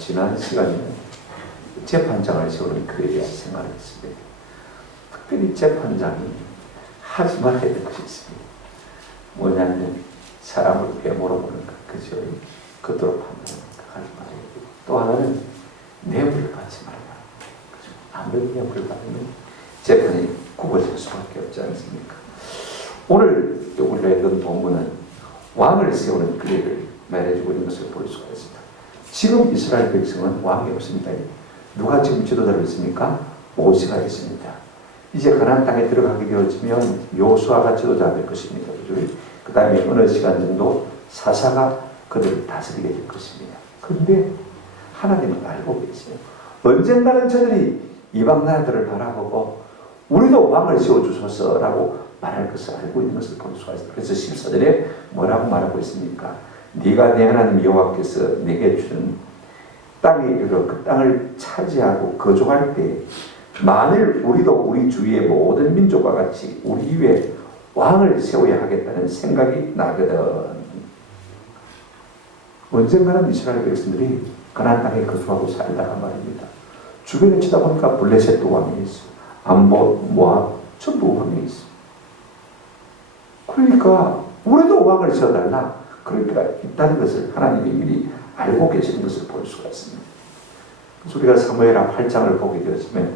지난 시간에는 재판장을 세우는 그에 대한 생각을 했습니다. 특별히 재판장이 하지 말아야 될 것이 있습니다. 뭐냐면 사람을 외모로 보는 것, 그죠? 그대로 판단하는 것 하지 말아야 되고, 또 하나는 뇌물을 받지 말아야 그죠? 아무리 뇌물을 받으면 재판이 굽어질 수밖에 없지 않습니까? 오늘 우리가 읽은 본문은 왕을 세우는 기회를 말해주고 있는 것을 볼 수가 있습니다. 지금 이스라엘 백성은 왕이 없습니다. 누가 지금 지도자로 있습니까? 모세가 있습니다. 이제 가나안 땅에 들어가게 되어지면 여호수아가 지도자가 될 것입니다. 그 다음에 어느 시간 정도 사사가 그들을 다스리게 될 것입니다. 그런데 하나님은 알고 계세요. 언젠가는 저들이 이방 나라들을 바라보고 우리도 왕을 세워주소서라고 말할 것을 알고 있는 것을 볼 수가 있습니다. 그래서 14절에 뭐라고 말하고 있습니까? 네가 내 하나님 여호와께서 내게 주는 땅에 이르러 그 땅을 차지하고 거주할 때 만일 우리도 우리 주위의 모든 민족과 같이 우리 위에 왕을 세워야 하겠다는 생각이 나거든. 언젠가는 이스라엘 백성들이 가나안 땅에 거주하고 살다가 말입니다. 주변에 쳐다보니까 블레셋도 왕이 있어, 암몬, 모압 전부 왕이 있어. 그러니까 우리도 왕을 세워달라. 그러니까 있다는 것을 하나님이 미리 알고 계시는 것을 볼 수가 있습니다. 그래서 우리가 사무엘하 8장을 보게 되었으면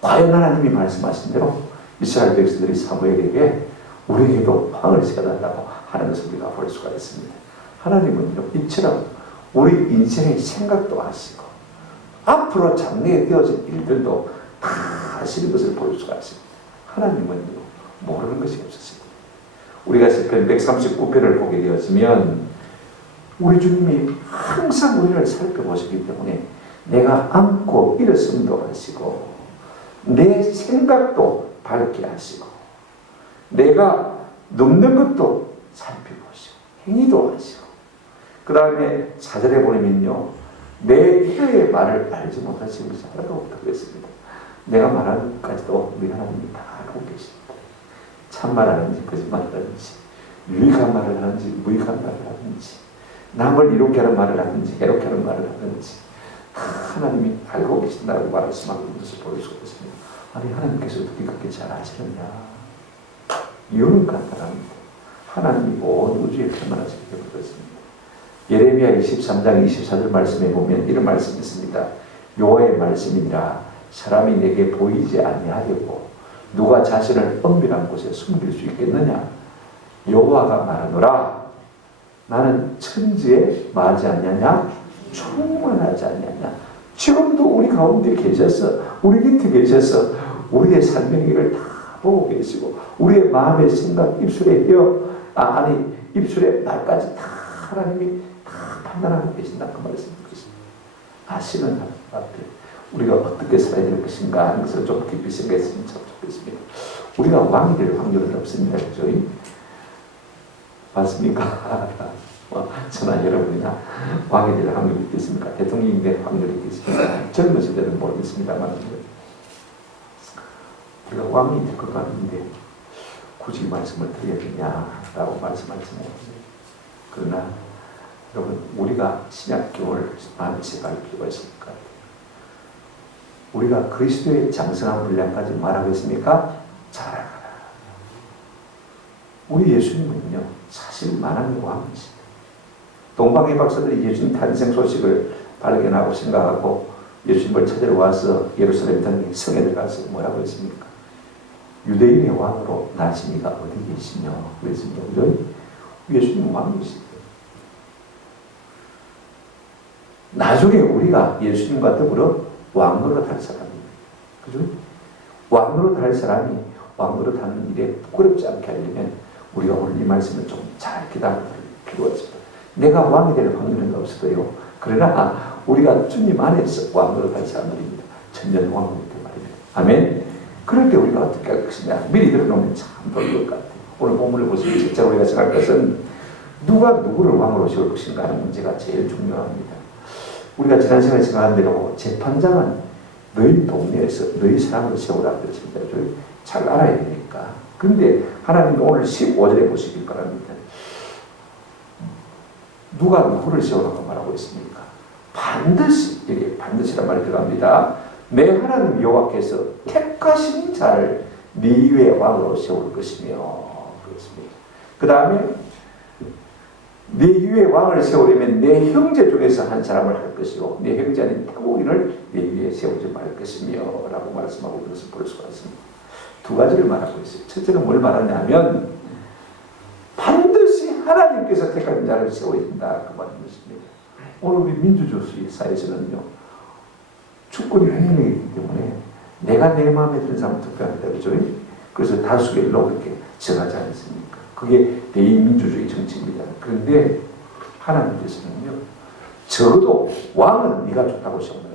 과연 하나님이 말씀하신 대로 이스라엘 백성들이 사무엘에게 우리에게도 왕을 세워달라고 하는 것을 우리가 볼 수가 있습니다. 하나님은요, 이처럼 우리 인생의 생각도 하시고 앞으로 장래에 되어질 일들도 다 하시는 것을 볼 수가 있습니다. 하나님은요, 모르는 것이 없으십니다. 우리가 시편 139편을 보게 되었으면 우리 주님이 항상 우리를 살펴보시기 때문에 내가 안고 일어섬도 하시고 내 생각도 밝게 하시고 내가 넘는 것도 살펴보시고 행위도 하시고 그 다음에 4절에 보면요, 내 혀의 말을 알지 못하시는 것이 하나도 없다고 했습니다. 내가 말하는 것까지도 우리 하나님이 다 알고 계십니다. 참말하는지 거짓말하는지 유익한 말을 하는지 무익한 말을 하는지 남을 이롭게 하는 말을 하는지 해롭게 하는 말을 하는지 하나님이 알고 계신다고 말씀하고 있는 것을 볼 수가 있습니다. 아니 하나님께서 어떻게 그렇게 잘 아시느냐? 이유는 간단합니다. 하나님이 온 우주에 편만하시기 때문에 그렇습니다. 예레미야 23장 24절 말씀에 보면 이런 말씀이 있습니다. 여호와의 말씀이니라 사람이 내게 보이지 아니하려고 누가 자신을 은밀한 곳에 숨길 수 있겠느냐? 여호와가 말하노라 나는 천지에 마지 않냐냐? 충만하지 않냐냐? 지금도 우리 가운데 계셔서 우리 곁에 계셔서 우리의 삶의 길을 다 보고 계시고 우리의 마음의 생각 입술의 입술의 말까지 다 하나님이 다 판단하고 계신다 그 말씀입니다. 아시는 하나님 앞에 우리가 어떻게 살아야 될 것인가 하는 것을 좀 깊이 생각했으면 참 좋겠습니다. 우리가 왕이 될 확률은 없습니다. 그죠? 맞습니까? 저나 여러분이나 왕이 될 확률이 있겠습니까? 대통령이 될 확률이 있겠습니까? 젊으실 때는 모르겠습니다만 우리가 왕이 될 것 같은데 굳이 말씀을 드려야 되냐라고 말씀하시네요. 그러나 여러분 우리가 신약 교훈을 많이 생각할 필요가 있을 것 같아요. 우리가 그리스도의 장성한 분량까지 말하겠습니까? 잘 알아라. 우리 예수님은요 사실 만왕의 왕이십니다. 동방의 박사들이 예수님 탄생 소식을 발견하고 생각하고 예수님을 찾으러 와서 예루살렘 성에 들어가서 뭐라고 했습니까? 유대인의 왕으로 나시니가 어디 계시냐 그랬습니다. 예수님 왕이십니다. 나중에 우리가 예수님과 더불어 왕으로 탈 사람입니다. 그죠? 왕으로 탈 사람이 왕으로 타는 일에 부끄럽지 않게 하려면 우리가 오늘 이 말씀을 좀 잘 기다릴 필요가 있습니다. 내가 왕이 될 확률은 없어도요. 그러나 우리가 주님 안에서 왕으로 탈 사람들입니다. 천년 왕으로 될 말입니다. 아멘. 그럴 때 우리가 어떻게 할 것이냐. 미리 들어놓으면 참 좋을 것 같아요. 오늘 본문을 보시면 진짜 우리가 생각할 것은 누가 누구를 왕으로 세울 것인가 하는 문제가 제일 중요합니다. 우리가 지난 시간에 생각한 대로 재판장은 너희 동네에서 너희 사람을 세우라 그랬습니다. 잘 알아야 되니까. 그런데 하나님은 오늘 15절에 보시길 바랍니다. 누가 누구를 세우라고 말하고 있습니까? 반드시, 여기 반드시란 말이 들어갑니다. 내 하나님 여호와께서 택하신 자를 네 위에 왕으로 세울 것이며, 그렇습니다. 그 다음에 네 위에 왕을 세우려면 내 형제 중에서 한 사람을 할 것이고 내 형제는 태국인을 네 위에 세우지 말 것이며 라고 말씀하고 그것을 볼 수가 있습니다. 두 가지를 말하고 있어요. 첫째는 뭘 말하냐면 반드시 하나님께서 택한 자를 세워야 된다 그 말인 것입니다. 오늘 우리 민주주의 사회에서는요, 주권이 횡령이기 때문에 내가 내 마음에 드는 사람을 투표한다, 그죠? 그래서 다수결로 그렇게 정하지 않습니까? 그게 대의민주주의 정치입니다. 그런데 하나님께서는요, 적어도 왕은 네가 좋다고 세우면 안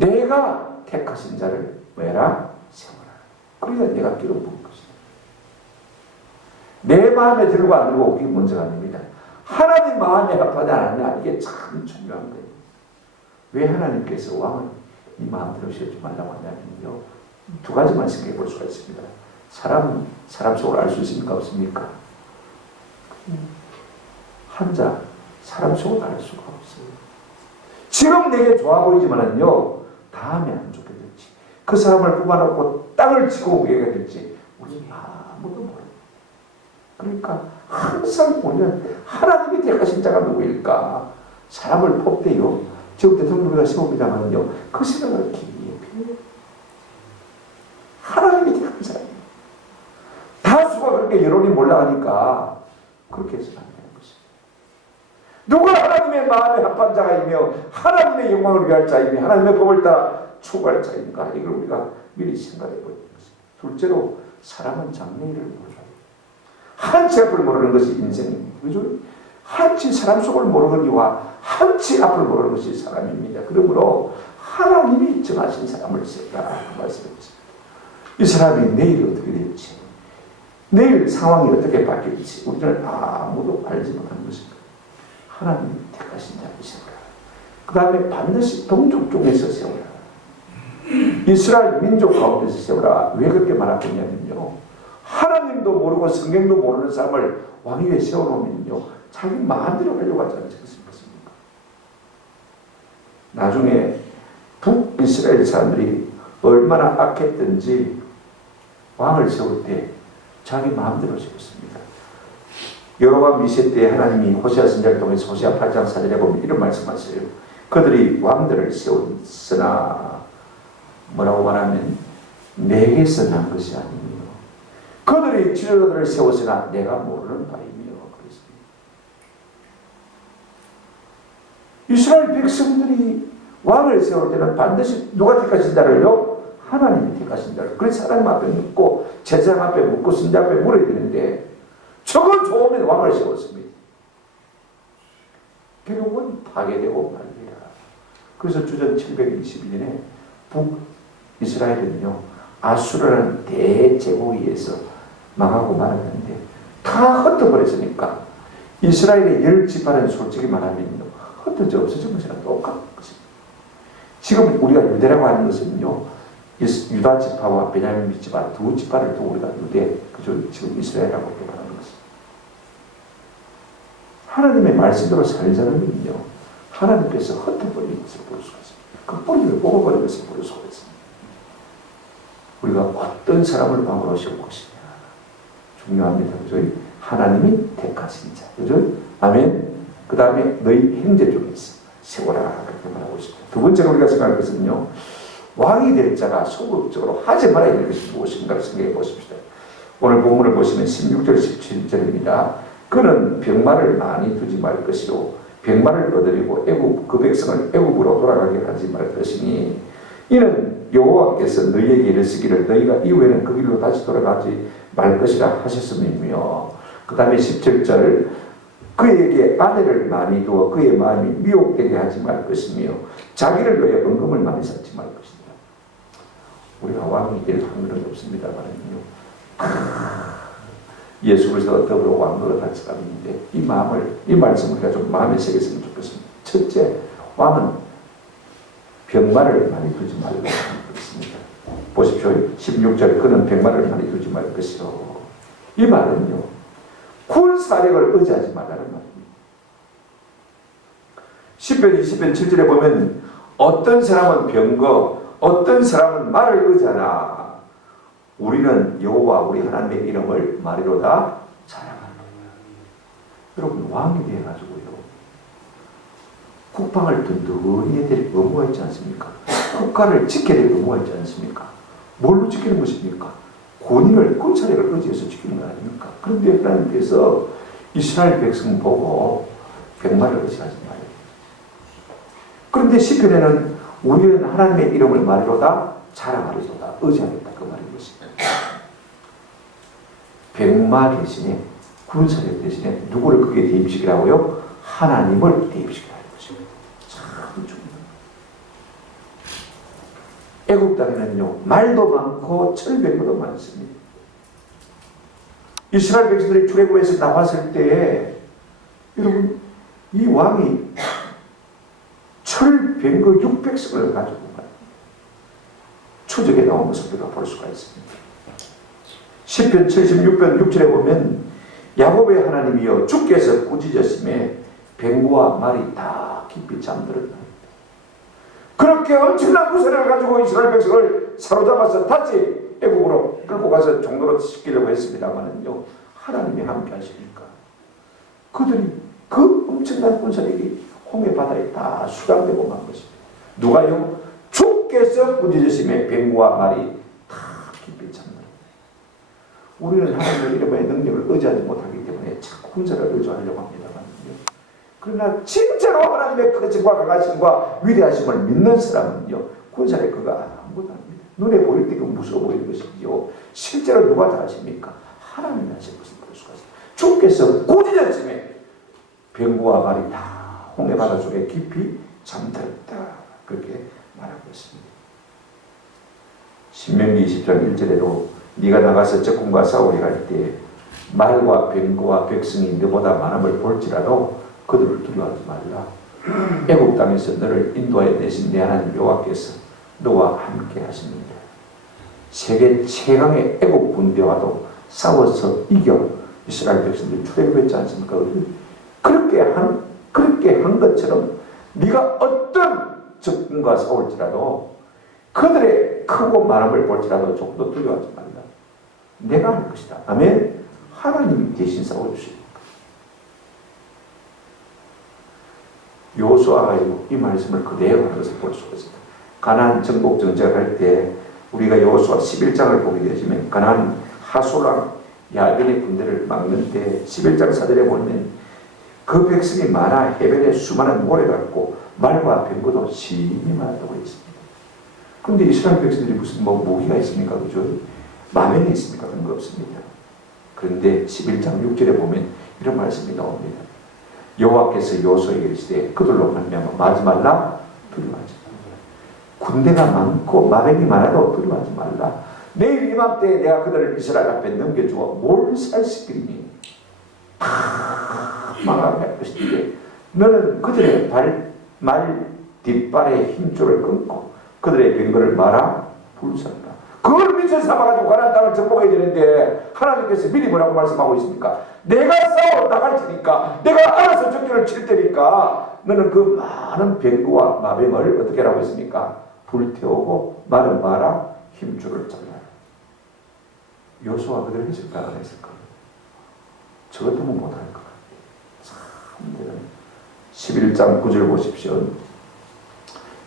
됩니다. 내가 택하신 자를 뭐해라? 세워라. 그래야 내가 기름 부은 것이다. 내 마음에 들고 안 들고 그게 문제가 아닙니다. 하나님 마음에 합하지 않았냐, 이게 참 중요한 거예요. 왜 하나님께서 왕을 네 마음대로 세우지 말라고 하냐면요, 두 가지만 생각해 볼 수가 있습니다. 사람은 사람 속을 알 수 있습니까? 없습니까? 한자, 사람 속을 알 수가 없어요. 지금 내게 좋아 보이지만은요, 다음에 안 좋게 될지, 그 사람을 뽑아놓고 땅을 치고 우게가 될지, 우리는 아무도 모르요. 그러니까 항상 보면 하나님이 택하신 자가 누구일까? 사람을 뽑대요. 지금 대통령 우리가 세웁니다만요, 그 생각을 깊이 해요. 하나님이 택한 사람이에요. 다수가 그렇게 여론이 몰라가니까 그렇게 해서는 안 되는 것입니다. 누가 하나님의 마음에 합한 자가이며 하나님의 영광을 위할 자이며 하나님의 법을 다 추구할 자인가, 이걸 우리가 미리 생각해 보는 것입니다. 둘째로 사람은 장래일을 모르죠. 한치 앞을 모르는 것이 인생입니다. 그죠? 한치 사람 속을 모르거니와 한치 앞을 모르는 것이 사람입니다. 그러므로 하나님이 정하신 사람을 세우라 그 말씀입니다. 이 사람이 내일 어떻게 될지, 내일 상황이 어떻게 바뀔지 우리는 아무도 알지 못하는 것입니다. 하나님이 택하신 자를 세우라. 그 다음에 반드시 동족 중에서 세우라. 이스라엘 민족 가운데서 세우라. 왜 그렇게 말하고 있냐면요, 하나님도 모르고 성경도 모르는 사람을 왕위에 세워놓으면요, 자기 마음대로 하려고 하지 않습니까? 나중에 북이스라엘 사람들이 얼마나 악했든지 왕을 세울 때 자기 마음대로 세웠습니다. 여로보암 2세 때 하나님이 호세아 선지자를 통해서 호세아 8장 4절에 보면 이런 말씀하세요. 그들이 왕들을 세웠으나 뭐라고 말하면 내게서 난 것이 아니며 그들이 지도자들을 세웠으나 내가 모르는 바이며 그랬습니다. 이스라엘 백성들이 왕을 세울 때는 반드시 누가 택하신 자를요? 하나님이 택하신 자를. 그래서 하나님 앞에 묻고 제사장 앞에 묻고 선자 앞에 물어야 되는데 저거 좋으면 왕을 세웠습니다. 결국은 파괴되고 말리라. 그래서 주전 722년에 북이스라엘은요, 아수르라는 대제국에 의해서 망하고 말았는데 다 흩어버렸으니까 이스라엘의 10지파는 솔직히 말하면요, 흩어져 없어진 것이랑 똑같은 것입니다. 지금 우리가 유대라고 하는 것은요, 유다 지파와 베냐민 지파 두 지파를 두고 우리가 유대, 그죠? 지금 이스라엘이라고 말하는 것입니다. 하나님의 말씀대로 살는 사람은요, 하나님께서 흩어버린 것을 볼 수가 있습니다. 그 뿌리를 뽑아버린 것을 볼 수가 있습니다. 우리가 어떤 사람을 왕으로 세울 것이냐 중요합니다. 그죠? 하나님이 택하신 자, 그죠? 아멘. 그 다음에 너희 형제 중에서 세워라 그렇게 말하고 있습니다. 두 번째로 우리가 생각할 것은요, 왕이 될 자가 소극적으로 하지 말아야 될 것이 무엇인가를 생각해 보십시다. 오늘 본문을 보시면 16절 17절입니다. 그는 병마를 많이 두지 말 것이요 병마를 얻으리고 그 백성을 애굽으로 돌아가게 하지 말 것이니 이는 여호와께서 너희에게 이르시기를 너희가 이후에는 그 길로 다시 돌아가지 말 것이라 하셨음이며, 그 다음에 17절 그에게 아내를 많이 두어 그의 마음이 미혹되게 하지 말 것이며 자기를 위하여 은금을 많이 쌓지 말 것이다. 우리가 왕이 될 확률은 없습니다만요, 예수 그리스도와 더불어 왕으로 같이 가는데 이 말씀을 우리가 좀 마음에 새겼으면 좋겠습니다. 첫째, 왕은 병마를 많이 두지 말라고 하셨습니다. 보십시오. 16절에 그는 병마를 많이 두지 말 것이요. 이 말은요, 군사력을 의지하지 말라는 말입니다. 10편 20편 7절에 보면 어떤 사람은 병거, 어떤 사람은 말을 의지하나 우리는 여호와 우리 하나님의 이름을 말이로다 자랑하노라. 여러분, 왕이 되어가지고요, 국방을 든든히 해야 될 의무가 있지 않습니까? 국가를 지켜야 될 의무가 있지 않습니까? 뭘로 지키는 것입니까? 군인을, 군사력을 의지해서 지키는 거 아닙니까? 그런데 하나님께서 이스라엘 백성 보고 백마를 의지하지 말아요. 그런데 시편에는 우리는 하나님의 이름을 말이로다 자랑하리로다 의지하겠다, 그 말인 것입니다. 백마 대신에, 군사력 대신에 누구를 그게 대입시키라고요? 하나님을 대입시키라는 것입니다. 참 중요합니다. 애국 땅에는요, 말도 많고 철벽도 많습니다. 이스라엘 백성들이 출애굽에서 나왔을 때에 여러분, 이 왕이 철병거 600석을 가지고 추적에 나온 것을 우리가 볼 수가 있습니다. 시편 76편 6절에 보면 야곱의 하나님이여 주께서 꾸짖으심에 뱅구와 말이 다 깊이 잠들었다. 그렇게 엄청난 구세를 가지고 이스라엘 백성을 사로잡아서 다시 애국으로 끌고 가서 종로로 시키려고 했습니다만은요, 하나님이 함께 하시니까 그들이 그 엄청난 군사력이 홍해 바다에 다 수장되고 만 것입니다. 누가요? 주께서 꾸짖으심에 뱅구와 말이 다 깊이 잠들었다. 우리는 하나님의 이름의 능력을 의지하지 못하기 때문에 자꾸 군사를 의지하려고 합니다만요, 그러나 진짜로 하나님의 크심과 강하심과 위대하심을 믿는 사람은요, 군사의 그가 아무것도 아닙니다. 눈에 보일 때 그 무서워 보이는 것이지요, 실제로 누가 다 하십니까? 하나님이 하신 것을 볼 수가 있습니다. 주께서 꾸짖으심에 병구와 말이 다 홍해 바다 속에 깊이 잠들었다, 그렇게 말하고 있습니다. 신명기 20장 1절에도 네가 나가서 적군과 싸우려 할 때 말과 병거와 백성이 너보다 많음을 볼지라도 그들을 두려워하지 말라. 애국 땅에서 너를 인도하여 내신 내 하나님 여호와께서 너와 함께 하십니다. 세계 최강의 애국 군대와도 싸워서 이겨 이스라엘 백성들이 출애굽했지 않습니까? 그렇게 한 것처럼 네가 어떤 적군과 싸울지라도 그들의 크고 많음을 볼지라도 조금도 두려워하지 말라. 내가 할 것이다. 아멘. 하나님이 대신 싸워주십니다. 여호수아가 이 말씀을 그대로 하는 것을 볼 수가 있습니다. 가나안 정복 정착을 할 때 우리가 여호수아 11장을 보게 되지만 가나안 하솔랑 야벤의 군대를 막는데 11장 4절에 보면 그 백성이 많아 해변에 수많은 모래 같고 말과 병거도 심히 많았다고 했습니다. 그런데 이스라엘 백성들이 무슨 무기가 있습니까? 그죠? 마면이 있습니까? 그런 거 없습니다. 그런데 11장 6절에 보면 이런 말씀이 나옵니다. 여호와께서 여호수아에게 이르시되 그들로 말미암아 마지 말라, 두려워하지 말라. 군대가 많고 마병이 많아도 두려워하지 말라. 내일 이맘때에 내가 그들을 이스라엘 앞에 넘겨주어 몰살시키리니 다 망하게 할 것인데 너는 그들의 말 뒷발의 힘줄을 끊고 그들의 병거를 말아 불살라. 그걸 미쳐 삼아가지고 가나안 땅을 정복해야 되는데 하나님께서 미리 뭐라고 말씀하고 있습니까? 내가 싸워 나갈 테니까, 내가 알아서 적기를 칠 테니까 너는 그 많은 병거와 마병을 어떻게 하라고 했습니까? 불태우고 말은 마라, 힘줄을 잘라. 여호수아가 그대로 했을까 안 했을까? 저 같으면 못할 것 같아요. 참 11장 9절 보십시오.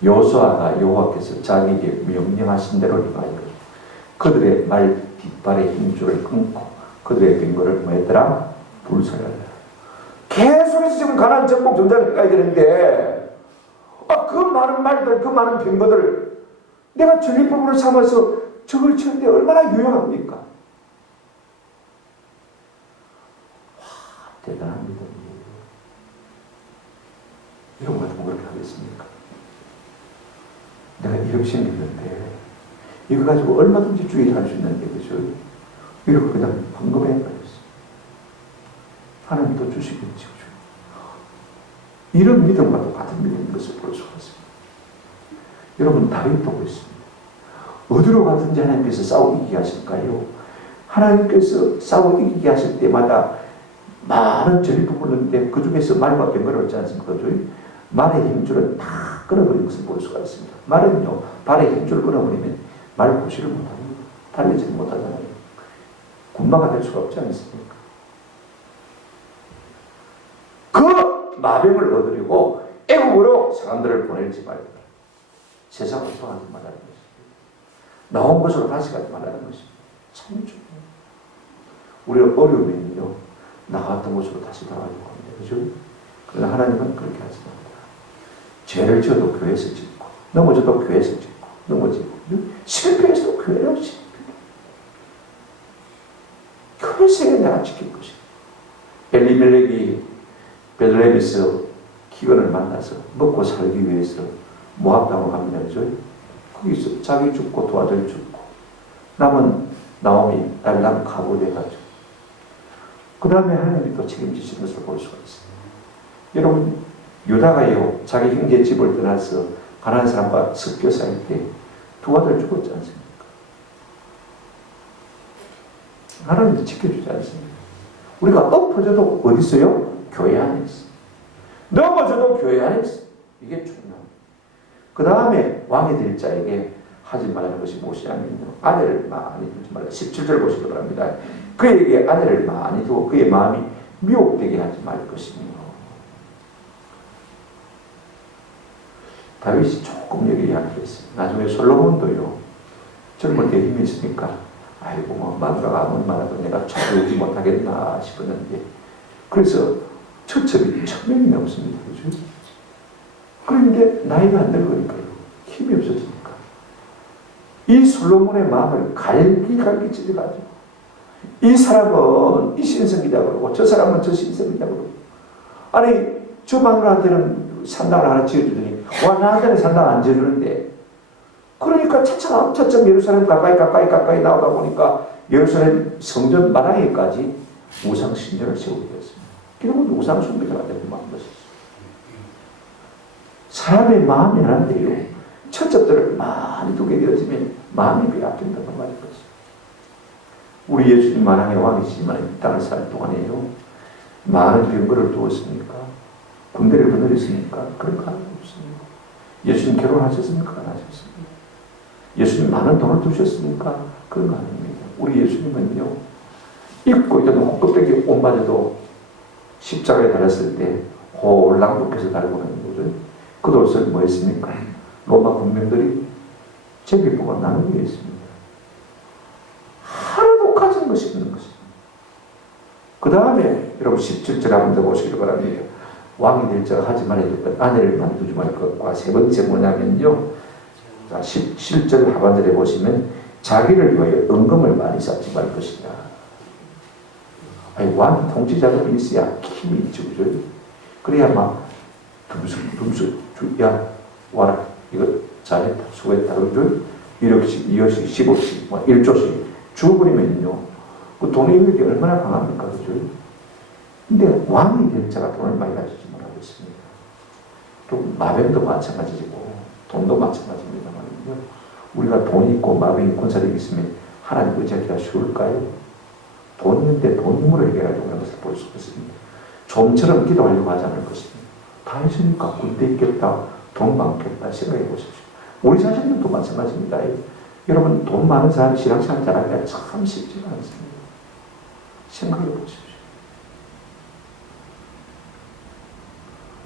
여호수아가 여호와께서 자기에게 명령하신 대로 행하여 그들의 말 뒷발의 힘줄을 끊고 그들의 병거를 뭐했더라? 불살라라. 계속해서 지금 가나안 정복 전쟁을 가야 되는데 그 많은 말들, 그 많은 병거들 내가 전리품으로 삼아서 적을 치는데 얼마나 유용합니까? 대단합니다. 이런 거 같으면 그렇게 하겠습니까? 내가 1억 생겼는데 이거 가지고 얼마든지 주의를 할 수 있는데 그죠? 이렇게 그냥 황금에 빠졌어요. 하나님도 주시겠지. 그죠? 이런 믿음과도 같은 믿음인 것을 볼 수가 있습니다. 여러분 다윗도 그렇습니다. 어디로 가든지 하나님께서 싸워 이기게 하실까요? 하나님께서 싸워 이기게 하실 때마다 많은 전리품을 넣는데 그 중에서 말과 병거를 얻지 않습니까? 말의 힘줄을 다 끊어버린 것을 볼 수가 있습니다. 말은요, 발의 힘줄을 끊어버리면 말 고시를 못합니다. 달리지 못하잖아요. 군마가 될 수가 없지 않습니까? 그 마병을 얻으려고 애국으로 사람들을 보낼지 말라. 세상을 소화하지 말라는 것입니다. 나온 곳으로 다시 가지 말라는 것입니다. 참 중요해요. 우리가 어려우면요, 나갔던 곳으로 다시 돌아가려고 합니다. 그죠? 그러나 하나님은 그렇게 하지 않습니다. 죄를 지어도 교회에서 짓고, 넘어져도 교회에서 짓고, 넘어지고, 실패해서도 교회로 짓고, 평생에 내가 지킬 것이다. 엘리멜렉이 베들레헴에서 기근을 만나서 먹고 살기 위해서 모압 땅으로 갑니다. 그죠? 거기서 자기 죽고 두 아들 죽고, 남은 나오미 딸랑 가보돼가지고, 그 다음에 하나님이 또 책임지시는 것을 볼 수가 있습니다. 여러분, 유다가요, 자기 형제 집을 떠나서 가난한 사람과 섞여 살 때 두 아들 죽었지 않습니까? 하나님도 지켜주지 않습니다. 우리가 엎어져도 어디 있어요? 교회 안에 있어. 넘어져도 교회 안에 있어. 이게 중요합니다. 그 다음에 왕이 될 자에게 하지 말라는 것이 무엇이냐면요, 아내를 많이 두지 말라. 17절 보시기 바랍니다. 그에게 아내를 많이 두고 그의 마음이 미혹되게 하지 말 것이며. 다윗이 조금 여기 이야기했어요. 나중에 솔로몬도요, 젊을 때 힘이 있으니까 아이고 뭐 마누라가 아무리 말해도 내가 찾아오지 못하겠나 싶었는데, 그래서 처첩이 1000명이 넘습니다. 그죠? 그런데 나이가 안 늙으니까요, 힘이 없어지니까 이 솔로몬의 마음을 갈기갈기 찢어가지고, 이 사람은 이 신성이다 그러고 저 사람은 저 신성이다 그러고, 아니 저 마누라한테는 산당을 하나 지어주더니 와 나한테는 산당 안 지어주는데, 그러니까 차츰 예루살렘 가까이 나오다 보니까 예루살렘 성전 마당에까지 우상 신전을 세우게 되었습니다. 결국은 우상 숭배자가 되고 만 것이죠. 사람의 마음이 하는데요, 처첩들을 많이 두게 되어지면 마음이 빼앗긴다고 말인 것입니다. 우리 예수님 만왕의 왕이시지만 이 땅을 살 동안에요, 많은 병거를 두었습니까? 군대를 거느렸습니까? 그런 거 없습니다. 예수님 결혼하셨습니까? 안 하셨습니까? 예수님 많은 돈을 두셨습니까? 그런 거 아닙니다. 우리 예수님은요, 입고 있던 옷껍데기 옷마저도 십자가에 달았을 때 홀랑독해서 달고 있는 거죠. 그 옷을 뭐 했습니까? 로마 군병들이 제비뽑아 나누게 했습니다. 하나도 가진 것이 없는 것입니다. 그 다음에 여러분 17절 한번 더 보시기 바랍니다. 왕이 될 자가 하지 말아야 될 것, 아내를 만두지 말 것과 세 번째 뭐냐면요, 자, 17절 하반절에 보시면 자기를 위하여 은금을 많이 쌓지 말 것이다. 아니, 왕 통치자금이 있어야 힘이 있죠. 그죠? 그래야 막 둠수 야 와라 이거 잘했다 수고했다 그러죠? 1억씩 2억씩 10억씩 뭐 1조씩 주어버리면요, 그 돈의 위력이 얼마나 강합니까? 그죠? 근데 왕이 될 자가 돈을 많이 가지지 못하고 있습니다. 또 마병도 마찬가지고 돈도 마찬가지입니다만요, 우리가 돈이 있고 마병이 권세력이 있으면 하나님 의지하기가 쉬울까요? 돈 있는데 돈 힘으로 해결하려고 하는 것을 볼 수 있습니다. 좀처럼 기도하려고 하지 않을 것입니다. 다 있으니까 군대 있겠다, 돈 많겠다 생각해 보십시오. 우리 자신들도 마찬가지입니다. 여러분, 돈 많은 사람이 신앙생활 잘하기가 참 쉽지가 않습니다. 생각해 보십시오.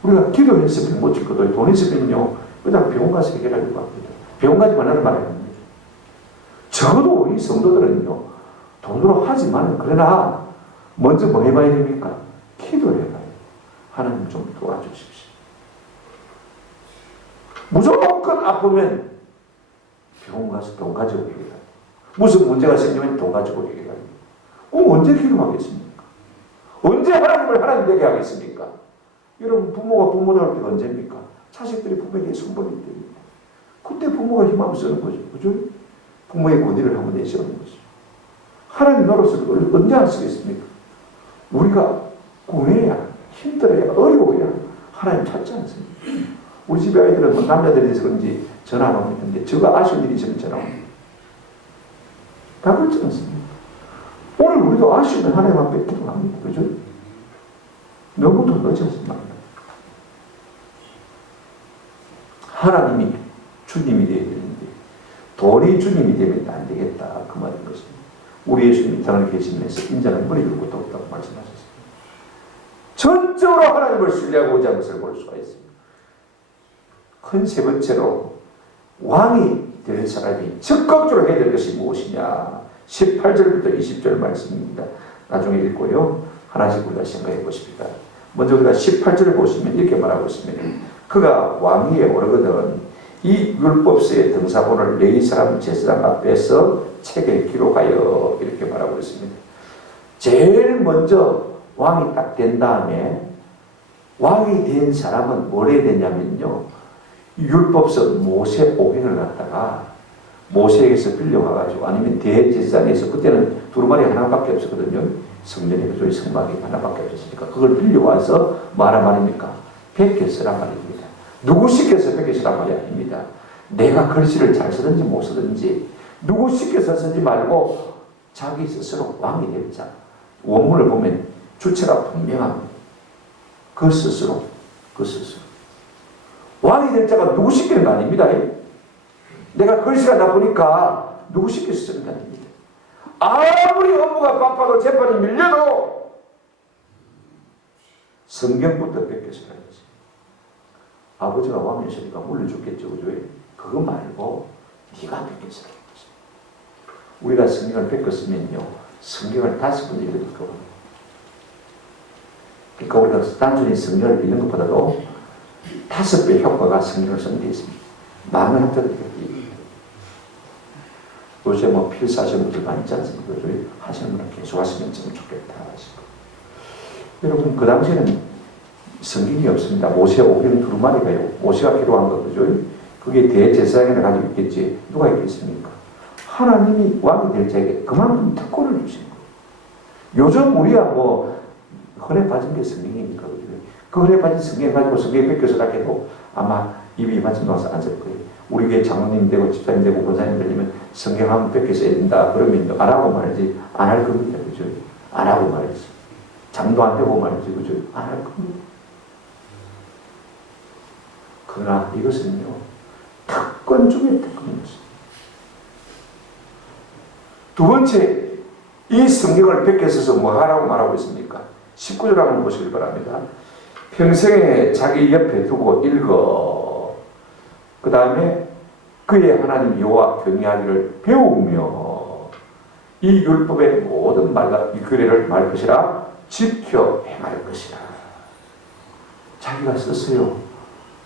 우리가 기도해서 병 고칠 것도 돈 있으면요, 그냥 병원 가서 해결하려고 합니다. 병원 가지 말라는 말이 아닙니다. 적어도 우리 성도들은요, 돈으로 하지만 그러나 먼저 뭐 해봐야 됩니까? 기도를 해봐야 돼요. 하나님 좀 도와주십시오. 무조건 아프면 병원 가서 돈 가지고 얘기해요. 무슨 문제가 생기면 돈 가지고 얘기해요. 그럼 언제 기도하겠습니까? 언제 하나님을 하나님 되게 하겠습니까? 여러분, 부모가 부모 나올 때가 언제입니까? 자식들이 부모에게 손버릴 때입니다. 그때 부모가 힘하면 쓰는 거죠. 그죠? 부모의 권위를 한번 내세우는 거죠. 하나님 노릇을 언제 안 쓰겠습니까? 우리가 고뇌야, 힘들어야, 어려워야 하나님 찾지 않습니까? 우리 집에 아이들은 뭐 남자들이 돼서 그런지 전화 안 오는데, 저가 아쉬운 일이 있으면 전화 옵니다. 다 그렇지 않습니까? 오늘 우리도 아쉬우면 하나님 앞에 기도합니다. 그죠? 너무도 늦지 않습니다. 하나님이 주님이 되어야 되는데 돈이 주님이 되면 안 되겠다 그 말인 것입니다. 우리 예수님이 이 땅을 계시면서 인자는 머리 들고 것도 없다고 말씀하셨습니다. 전적으로 하나님을 신뢰하고자 하는 것을 볼 수가 있습니다. 큰 세 번째로 왕이 될 사람이 적극적으로 해야 될 것이 무엇이냐. 18절부터 20절 말씀입니다. 나중에 읽고요. 하나씩 우리가 생각해 보십니다. 먼저 우리가 18절을 보시면 이렇게 말하고 있습니다. 그가 왕위에 오르거든 이 율법서의 등사본을 레위 사람 제사장 앞에서 책에 기록하여 이렇게 말하고 있습니다. 제일 먼저 왕이 딱 된 다음에 왕이 된 사람은 뭘 해야 되냐면요. 율법서 모세 오경을 갖다가 모세에게서 빌려와가지고 아니면 대제사장에서 그때는 두루마리 하나밖에 없었거든요. 성전에 그쪽에 성막이 하나밖에 없었으니까 그걸 빌려와서 말한 말입니까? 베껴 쓰란 말입니다. 누구 시켜서 베껴 쓰란 말이 아닙니다. 내가 글씨를 잘 쓰든지 못 쓰든지 누구 시켜서 쓰지 말고 자기 스스로 왕이 될 자. 원문을 보면 주체가 분명합니다. 그 스스로. 왕이 될 자가 누구 시키는 거 아닙니다. 내가 글씨가 나쁘니까 누구 시켜서 쓰는 거 아닙니다. 아무리 업무가 바빠도 재판이 밀려도 성경부터 베껴서 가야지. 아버지가 왕이시니까 물려줬겠죠. 그죠? 그거 말고 네가 베껴서 가야지. 우리가 성경을 베꼈으면요. 성경을 5번 읽을 거거든요. 그러니까 우리가 단순히 성경을 읽는 것보다도 5배 효과가 성경을 쓰는 데 있습니다. 많은 학자들이 요새 뭐 필사하시는 분들 많이 있지 않습니까? 하시는 분은 계속 하시면 좀 좋겠다 하시고. 여러분 그 당시에는 성경이 없습니다. 모세 오경 두루마리가요. 모세가 기록한 거 그죠? 그게 대제사장이 가지고 있겠지. 누가 있겠습니까? 하나님이 왕이 될 자에게 그만큼 특권을 주신 거예요. 요즘 우리야 뭐 헌에 빠진 게 성경이니까 그죠? 그 헌에 빠진 성경 가지고 성경에 베껴서 해도 아마 입이 맞은 동안 앉을 거예요. 우리 교회 장로님 되고 집사님 되고 권사님 되려면 성경 한번 뺏겨 써야 된다. 그러면 안 하고 말이지. 안 할 겁니다. 그죠? 안 하고 말이지. 장도 안 되고 말이지. 그죠? 안 할 겁니다. 그러나 이것은요. 특권 중에 특권이었습니다. 두 번째, 이 성경을 뺏겨 써서 뭐 하라고 말하고 있습니까? 19절 한번 보시길 바랍니다. 평생에 자기 옆에 두고 읽어. 그 다음에 그의 하나님 여호와 경외하기를 배우며 이 율법의 모든 말과 이 규례를 말 것이라 지켜 행할 것이라. 자기가 썼어요.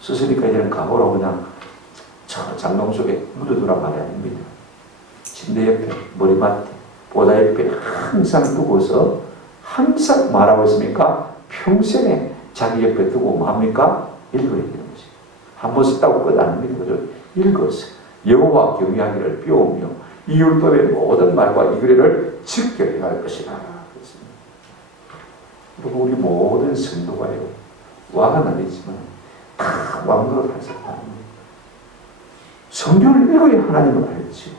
썼으니까 이제는 감으로 그냥 저 장롱 속에 묻어두란 말이 아닙니다. 침대 옆에, 머리맡에, 보다 옆에 항상 두고서 항상 말하고 있습니까? 평생에 자기 옆에 두고 뭐 합니까? 읽어야 되는 거지. 한 번 썼다고 끝 아닙니다. 그죠? 읽었어요. 여호와 경외하기를 배우며 이 율법의 모든 말과 이 규례를 지켜야 할 것이라. 그리고 우리 모든 성도가요. 왕은 아니지만 다 왕노릇 할 사람입니다. 성경을 읽어야 하나님을 알지요.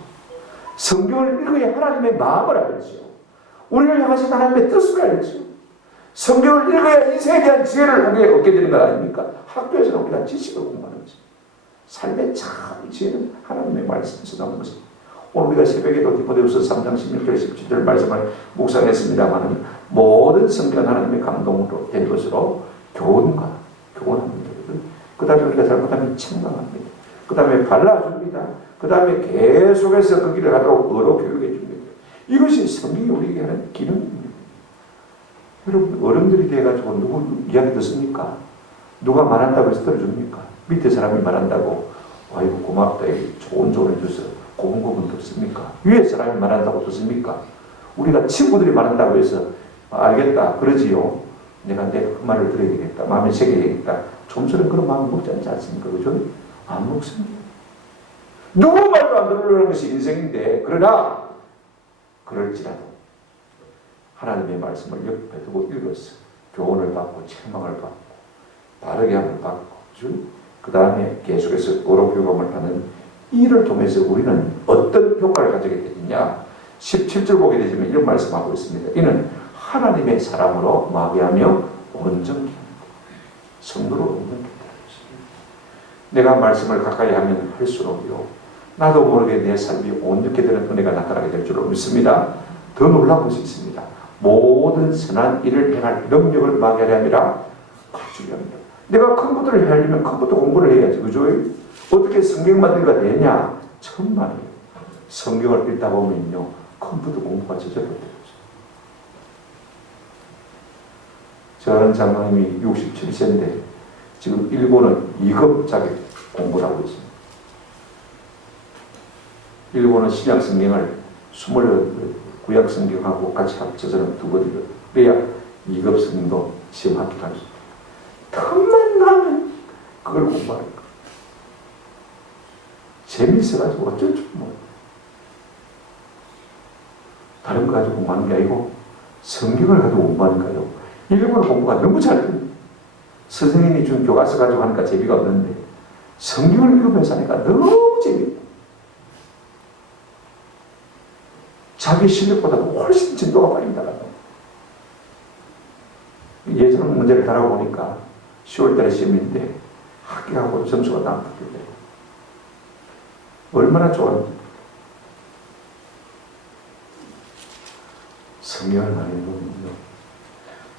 성경을 읽어야 하나님의 마음을 알지요. 우리를 향하신 하나님의 뜻을 알지요. 성경을 읽어야 인생에 대한 지혜를 우리가 얻게 되는 것 아닙니까? 학교에서는 우리가 지식을 공부하는 거죠. 삶의 참 지혜는 하나님의 말씀에서 나오는 것입니다. 오늘 우리가 새벽에도 디모데후서 3장 16절 17절 말씀을 묵상했습니다만 모든 성경은 하나님의 감동으로 된 것으로 교훈합니다. 그 다음에 우리가 잘못하면 책망합니다. 그 다음에 발라줍니다. 그 다음에 계속해서 그 길을 가도록 의로 교육해 줍니다. 이것이 성경이 우리에게 하는 기능입니다. 여러분 어른들이 돼가지고 누구 이야기 듣습니까? 누가 말한다고 해서 들어줍니까? 밑에 사람이 말한다고 아이고 고맙다 좋은 조언을 줘서 고운 부분 듣습니까? 위에 사람이 말한다고 듣습니까? 우리가 친구들이 말한다고 해서 알겠다 그러지요. 내가 그 말을 들어야 되겠다. 마음에 새겨야 되겠다. 좀처럼 그런 마음 먹지 않습니까? 그죠? 안 먹습니다. 누구 말도 안 들으려는 것이 인생인데 그러나 그럴지라도 하나님의 말씀을 옆에 두고 읽었어. 교훈을 받고 책망을 받고 바르게 함을 받고 그 다음에 계속해서 의로 교감을 하는 이를 통해서 우리는 어떤 효과를 가지게 되느냐. 17절 보게 되지만 이런 말씀하고 있습니다. 이는 하나님의 사람으로 마귀하며 온전케 하는 것. 성도로 온전케 하는 것입니다. 내가 말씀을 가까이 하면 할수록요, 나도 모르게 내 삶이 온전케 되는 은혜가 나타나게 될 줄로 믿습니다. 더 놀라운 것이 있습니다. 모든 선한 일을 행할 능력을 마귀하려 함이라 가르치려 합니다. 내가 컴퓨터를 하려면 컴퓨터 공부를 해야지, 그죠? 어떻게 성경 만들기가 되냐? 천만이에요. 성경을 읽다 보면요, 컴퓨터 공부가 저절로 돼요. 저 아는 장로님이 67세인데 지금 일본은 2급 자격 공부를 하고 있습니다. 일본은 신약 성경을 28 구약 성경하고 같이 합쳐서는 2권이거든요. 그래야 2급 성경도 시험 합격할 수 있어요. 틈만 나면 그걸 공부하는 거예요. 재미있어가지고 어쩔 줄 몰라요. 다른 거 가지고 공부하는 게 아니고 성경을 가지고 공부하니까요, 일본어 공부가 너무 잘 돼요. 선생님이 준 교과서 가지고 하니까 재미가 없는데 성경을 읽으면서 하니까 너무 재미있고 자기 실력보다도 훨씬 진도가 빨리 나가요. 예전 문제를 달아보니까 10월달에 시험인데 합격하고 점수가 나왔거든요. 얼마나 좋아요. 성경을 많이 읽으면요,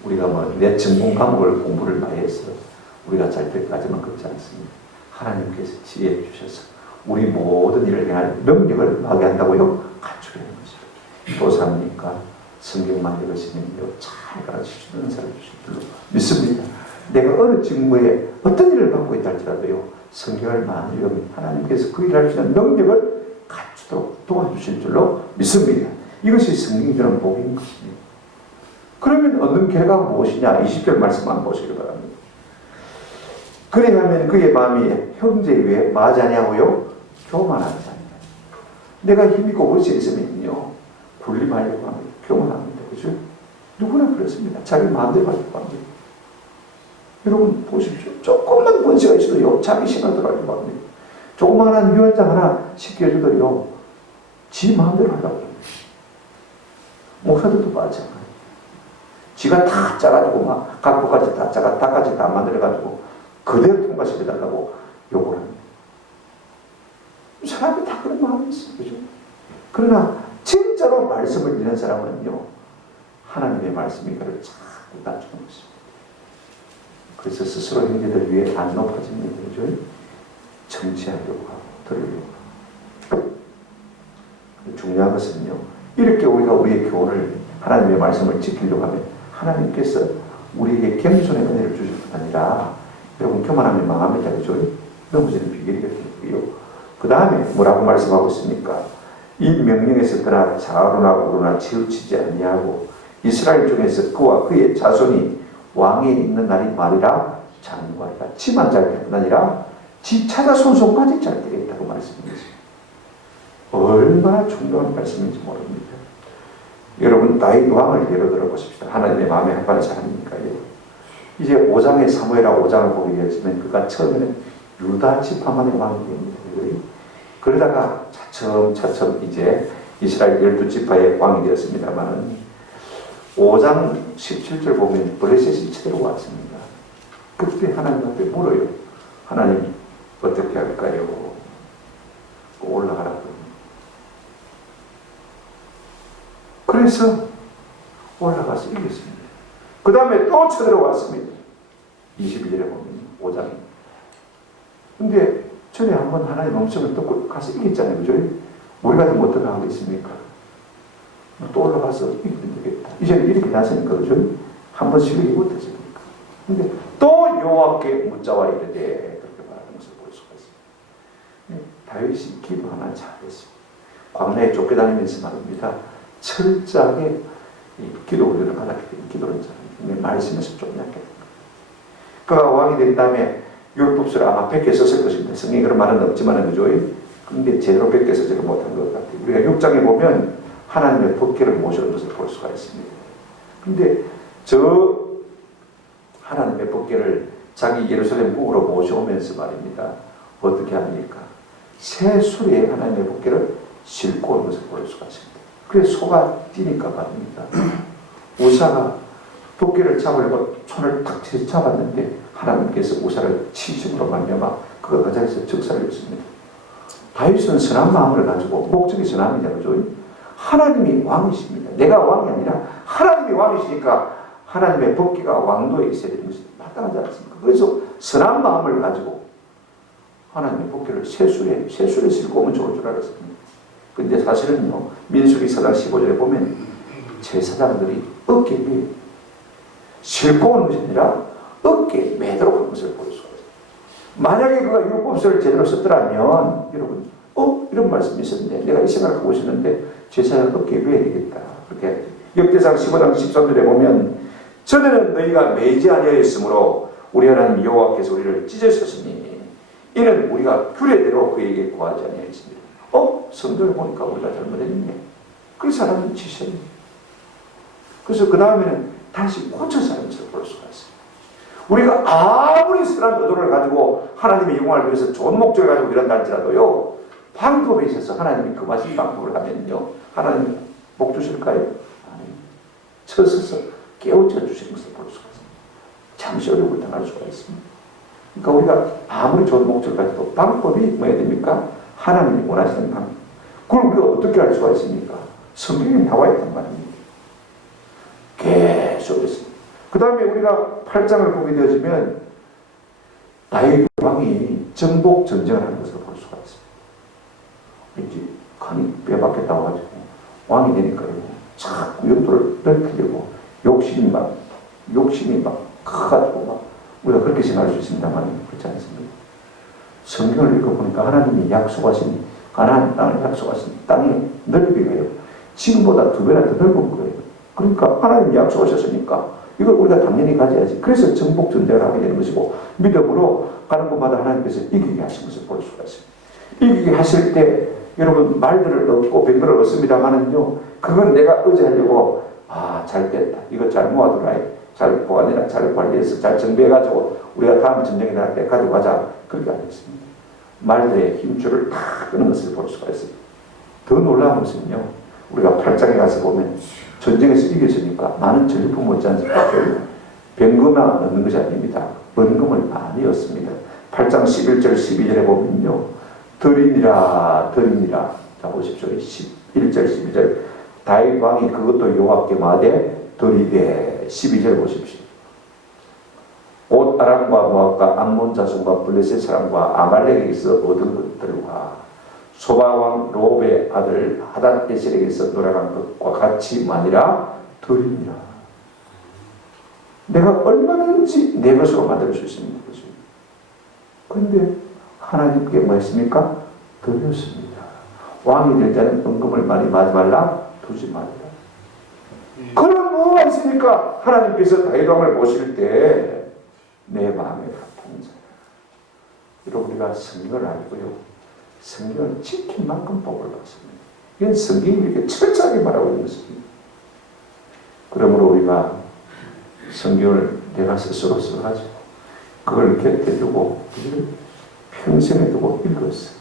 우리가 뭐 내 전공 과목을 공부를 많이 해서 우리가 잘 때까지만 그렇지 않습니다. 하나님께서 지혜 주셔서 우리 모든 일을 행할 능력을 하게 한다고요, 갖추려는 것입니다. 도사입니까? 성경만 읽으시면요, 잘 가르치시는 사람 주실 줄로 믿습니다. 내가 어느 직무에 어떤 일을 받고 있다 할지라도요, 성경을 많이 읽으면 하나님께서 그 일을 할 수 있는 능력을 갖추도록 도와주실 줄로 믿습니다. 이것이 성경이 주는 복인 것입니다. 그러면 얻는 결과가 무엇이냐? 20절 말씀 한번 보시기 바랍니다. 그래야면 그의 마음이 형제 위에 마자냐고요? 교만하지 않냐. 내가 힘있고 볼수 있으면요, 군림하려고 합니다. 교만합니다. 그죠? 누구나 그렇습니다. 자기 마음대로 하려고 합니다. 여러분 보십시오. 조금만 권세가 있어도요, 자기 신앙대로 하려고 합니다. 조그마한 유언장 하나 시켜줘도요, 지 마음대로 하려고 합니다. 목사들도 마찬가지예요. 지가 다 짜가지고 막 각도까지 다 짜가 다까지 다 만들어가지고 그대로 통과시켜달라고 요구를 합니다. 사람이 다 그런 마음이 있어요. 그죠? 그러나 진짜로 말씀을 읽는 사람은요, 하나님의 말씀이 그를 자꾸 낮추는 것입니다. 그래서 스스로 형제들 위해 안 높아집니다. 그죠? 정치하려고 하고 들으려고 하고. 중요한 것은요, 이렇게 우리가 우리의 교훈을, 하나님의 말씀을 지키려고 하면 하나님께서 우리에게 겸손의 은혜를 주실 뿐 아니라, 여러분 교만하면 망합니다. 그죠? 넘어지는 비결이 되고요. 그 다음에 뭐라고 말씀하고 있습니까? 이 명령에서 그나 좌우나 우로나 치우치지 아니하고 이스라엘 중에서 그와 그의 자손이 왕에 있는 날이 말이라 장구하리라. 지만 잘 될 뿐 아니라 지 찾아 손손까지 잘 되겠다고 말씀하셨습니다. 얼마나 중요한 말씀인지 모릅니다. 여러분 다윗 왕을 예로 들어보십시다. 하나님의 마음에 합하는 사람이니까요. 이제 5장의 사무엘하 5장을 보게 되었지만 그가 처음에는 유다 지파만의 왕이 됩니다. 그러다가 차츰 이제 이스라엘 12지파의 왕이 되었습니다만 5장 17절 보면 블레셋이 쳐들어왔습니다. 그때 하나님 앞에 물어요. 하나님 어떻게 할까요? 올라가라고. 그래서 올라가서 이겼습니다. 그 다음에 또 쳐들어왔습니다. 21절에 보면 5장에. 근데 전에 한번 하나님 음성을 듣고 가서 이겼잖아요. 그죠? 우리 같으면 어떻게 하겠습니까? 또 올라가서 이기면 되겠다. 이제는 이렇게 나서니까, 그죠? 한 번씩 이기고 못했습니까? 근데 또 여호와께 묻자와 이르되, 그렇게 말하는 것을 볼 수가 있습니다. 다윗이 기도 하나 잘했습니다. 광야에 쫓겨다니면서 말입니다. 철저하게 기도 훈련을 받았기 때문에 기도를 잘합니다. 말씀에서 좀 약했던 거예요. 그가 왕이 된 다음에 율법서를 아마 100개 썼을 것입니다. 성경에 그런 말은 없지만, 그죠? 근데 제대로 100개 쓰지 못한 것 같아요. 우리가 6장에 보면 하나님의 법궤를 모시는 것을 볼 수가 있습니다. 근데 저 하나님의 법궤를 자기 예루살렘 북으로 모셔오면서 말입니다. 어떻게 합니까? 새 수레에 하나님의 법궤를 싣고 오는 것을 볼 수가 있습니다. 그래서 소가 뛰니까 말입니다. 우사가 법궤를 잡으려고 손을 탁 잡았는데 하나님께서 우사를 치심으로 말미암아 그거 가장에서 적살렸습니다. 다윗은 선한 마음을 가지고, 목적이 선함이잖아요. 그죠? 하나님이 왕이십니다. 내가 왕이 아니라 하나님이 왕이시니까 하나님의 법궤가 왕도에 있어야 되는 것이 마땅하지 않습니까? 그래서 선한 마음을 가지고 하나님의 법궤를 세술에 싣고 오면 좋을 줄 알았습니다. 근데 사실은요, 민수기 4장 15절에 보면 제사장들이 어깨 위에 싣고 오는 것이 아니라 어깨에 매도록 한 것을 볼 수가 있어요. 만약에 그가 율법서를 제대로 썼더라면, 여러분, 이런 말씀이 있었는데, 내가 이 생각을 하고 있었는데, 제사장 어깨에 매야 되겠다. 그렇게 역대상 15장 13절에 보면, 전에는 너희가 매지 아니하였으므로 우리 하나님 여호와께서 우리를 찢으셨으니 이는 우리가 규례대로 그에게 구하지 아니하였습니다. 성경을 보니까 우리가 잘못했네. 그래서 하나님 치셨네. 그래서 그 다음에는 다시 고쳐서 하는 것을 볼 수가 있어요. 우리가 아무리 선한 의도를 가지고 하나님의 영광을 위해서 좋은 목적을 가지고 이런다 할지라도요, 방법에 있어서 하나님이 금하신 방법을 하면요, 하나님 복 주실까요? 아닙니다. 쳐서서 깨우쳐 주시는 것을 볼 수가 있습니다. 잠시 어려움을 당할 수가 있습니다. 그러니까 우리가 아무리 좋은 목적을 가지고 방법이 뭐야 됩니까? 하나님이 원하시는 방법. 그걸 우리가 어떻게 알 수가 있습니까? 성경에 나와 있단 말입니다. 계속 있습니다. 그 다음에 우리가 8장을 보게 되어지면 다윗 왕이 정복 전쟁을 하는 것을 볼 수가 있습니다. 왠지 간이 빼박혔다고 가지고 왕이 되니까요, 자꾸 영토를 넓히려고 욕심이 막 커가지고 막 우리가 그렇게 생각할 수 있습니다만 그렇지 않습니다. 성경을 읽어보니까 하나님이 약속하신 가나안 땅을 약속하신 땅의 넓이가요, 지금보다 2배나 더 넓은 거예요. 그러니까 하나님이 약속하셨으니까 이걸 우리가 당연히 가져야지. 그래서 정복 전쟁을 하게 되는 것이고, 믿음으로 가는 곳마다 하나님께서 이기게 하신 것을 볼 수가 있습니다. 이기게 하실 때 여러분 말들을 얻고 병거를 얻습니다만은요, 그건 내가 의지하려고 잘 됐다, 이거 잘 모아두라, 잘 보관해라, 잘 관리해서 잘 정비해가지고 우리가 다음 전쟁에 나갈 때 가져가자, 그렇게 안 했습니다. 말들의 힘줄을 다 끄는 것을 볼 수가 있습니다. 더 놀라운 것은요, 우리가 8장에 가서 보면 전쟁에서 이겼으니까 많은 전리품 얻지 않습니까? 병거만 얻는 것이 아닙니다. 번금을 많이 얻습니다. 8장 11절 12절에 보면요, 드리니라. 자 보십시오. 11절 12절 다윗 왕이 그것도 여호와께 말하되 드리되. 12절 보십시오. 온 아람과 모압과 암몬 자손과 블레셋 사람과 아말렉에게서 얻은 것들과 소바왕 롭의 아들 하닷 에셀에게서 노래한 것과 같이만이라 드리니라. 내가 얼마든지 내 것으로 만들 수 있습니다. 그런데 하나님께 뭐 했습니까? 드렸습니다. 왕이 될 때는 은금을 많이 마지 말라, 두지 말라. 그럼 뭐가 있습니까? 하나님께서 다윗 왕을 보실 때 내 마음에 합하는 자야. 여러분, 우리가 성경을 알고요, 성경을 지킨 만큼 복을 받습니다. 이건 성경이 이렇게 철저하게 말하고 있는 것입니다. 그러므로 우리가 성경을 내가 스스로 써가지고 그걸 곁에 두고 평생에 두고 읽었어.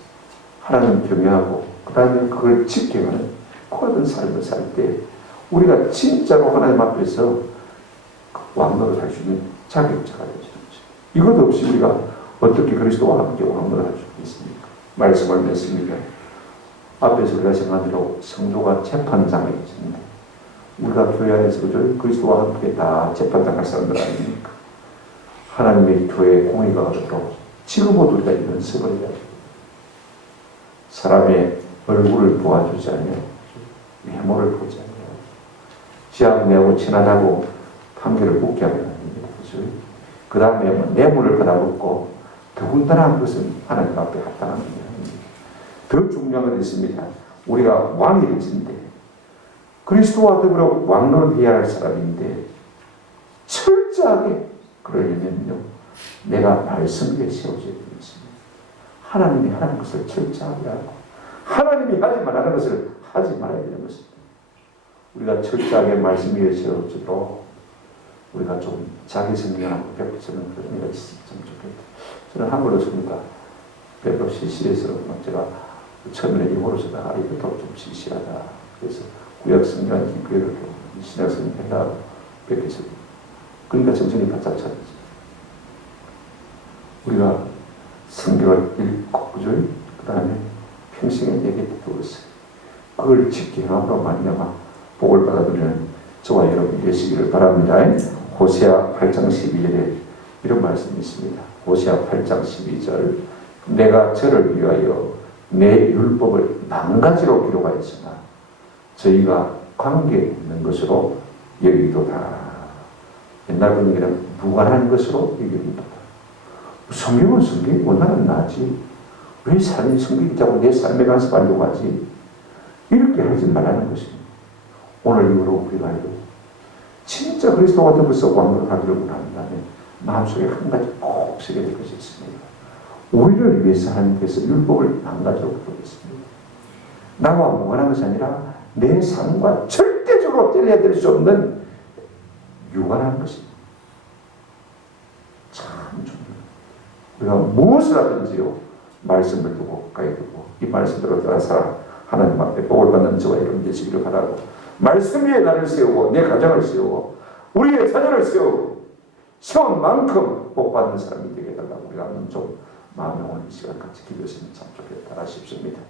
하나님 경외하고 그 다음에 그걸 지켜가는 고든 삶을 살 때 우리가 진짜로 하나님 앞에서 왕노를 할 수 있는 자격자가 되는 것입니다. 이것 없이 우리가 어떻게 그리스도와 함께 왕노를 할 수 있습니까? 말씀을 맺습니다. 앞에서 우리가 생각한 대로 성도가 재판장에 있습니다. 우리가 교회 안에서 그리스도와 함께 다 재판장할 사람들 아닙니까? 하나님의 교회에 공의가 가도록 지금부터 우리가 연습을 해야 됩니다. 사람의 얼굴을 보아주지 않으며 외모를 보지 않으며 지학 내하고 친하다고 판결을 묻게 하면 안 됩니다. 그 다음에 뇌물을 받아먹고 더군다나 그것은 하나님 앞에 합당한 일이 아닙니다. 더 중요한 건 있습니다. 우리가 왕이 되신데 그리스도와 더불어 왕노를 해야 할 사람인데 철저하게 그러려면요, 내가 말씀 위에 세워져야 되겠습니다. 하나님이 하는 것을 철저하게 하고 하나님이 하지 말라는 것을 하지 말아야 되는 것입니다. 우리가 철저하게 말씀 위에 세워지도록 우리가 좀 자기 성경하고 벽처럼 그런 일이 있으면 좋겠다. 저는 한글로 씁니다. 별로 시시해서 제가 처음에 영어로 쓰다가 이것도 좀 시시하다. 그래서 구약 성경 기교를 신약 성경 해라 뵙겠습니다. 그러니까 정신이 바짝 차리지. 우리가 성경을 읽고 그죠? 그 다음에 평생에 내게 두었어요. 그걸 지켜함으로 말미암아 복을 받아들이는 저와 여러분 되시기를 바랍니다. 호세아 8장 12절에 이런 말씀이 있습니다. 호세아 8장 12절 내가 저를 위하여 내 율법을 망가지로 기록하였으나 저희가 관계없는 것으로 여기도다. 옛날 분위기는 무관한 것으로 여기도다. 성경은 성경이 원하는 나지. 왜 삶이 성경이 자꾸 내 삶에 관해서 하려고 하지? 이렇게 하지 말라는 것입니다. 오늘 이후로 우리가 진짜 그리스도 같은 것을 완벽하기를 원한다면 마음속에 한 가지 꼭 새겨야 될 것이 있습니다. 우리를 위해서 하나님께서 율법을 망가지로 부르겠습니다. 나와 무관한 것이 아니라 내 삶과 절대적으로 떼내야 수 없는 유관한 것입니다. 참 중요합니다. 우리가 무엇을 하든지요 말씀을 두고 가까이 두고 이 말씀대로 따라서 하나님 앞에 복을 받는 저와 여러분 되시기를 바라고 말씀 위에 나를 세우고 내 가정을 세우고 우리의 자녀를 세우고 세운 만큼 복 받는 사람이 되게 해달라고 우리가 한번 좀 마음의 오늘 시간 같이 기도했으면 참 좋겠다 싶습니다.